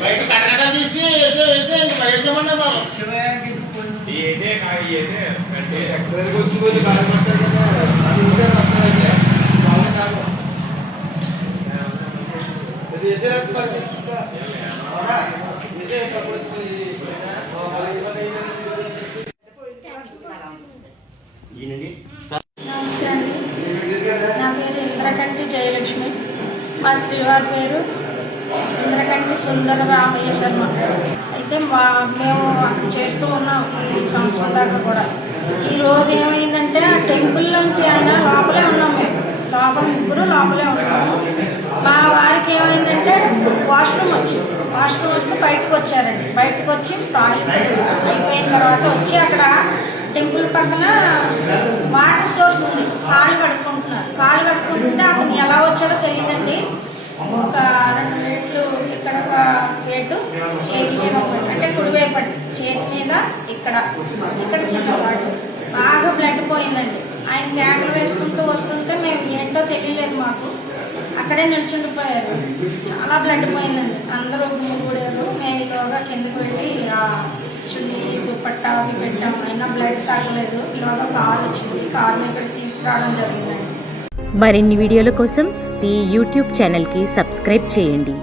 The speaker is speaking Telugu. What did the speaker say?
బయట కట్టకట్ట తీసి వేసేయండి మరి వేసేమన్నా బాబు ఏదే అంటే ఎక్కడికి వచ్చి కొంచెం కాలమంటారు కదా అది ఉంటే వస్తాయంటే బాగుంటారు అది నమస్తే అండి. నా పేరు ఇంద్రకంటి జయలక్ష్మి. మా శ్రీవారి పేరు ఇంద్రకంటి సుందర రామయ్య శర్మ. అయితే మేము చేస్తూ ఉన్నాం ఈ సంవత్సరం దాకా కూడా. ఈరోజు ఏమైందంటే ఆ టెంపుల్ నుంచి ఆయన లోపలే ఉన్నాం, మేము లోపల ముగ్గురు లోపలే ఉన్నాము. మా వారికి ఏమైందంటే వాష్రూమ్ వస్తే బయటకు వచ్చారండి. బయటకు వచ్చి టాయిలెట్ అయిపోయిన తర్వాత వచ్చి అక్కడ టెంపుల్ పక్కన వాటర్ సోర్స్ ఉంది, కాళ్ళు కడుక్కుంటుంటే అతను ఎలా వచ్చాడో తెలియదండి. ఒక 2 వేట్లు ఇక్కడ ఒక వేటు చేతి మీద అంటే కుడివైపు చేతి మీద ఇక్కడ చిన్నవాడు బాగా బ్లడ్ పోయిందండి. ఆయన కేకలు వేసుకుంటూ వస్తుంటే మేము ఏంటో తెలియలేదు మాకు. అక్కడే నిల్చుండిపోయారు. చాలా బ్లడ్ పోయిందండి. అందరూ మూడేళ్ళు మేము ఇలాగా కిందకు వెళ్ళి చున్నీ దుప్పట్టా పెట్టాము. అయినా బ్లడ్ తగ్గలేదు. ఇలాగా కారు వచ్చింది, కారుని ఇక్కడ తీసుకురావడం జరిగిందండి. మరిన్ని వీడియోల కోసం ఈ యూట్యూబ్ ఛానల్కి సబ్స్క్రైబ్ చేయండి.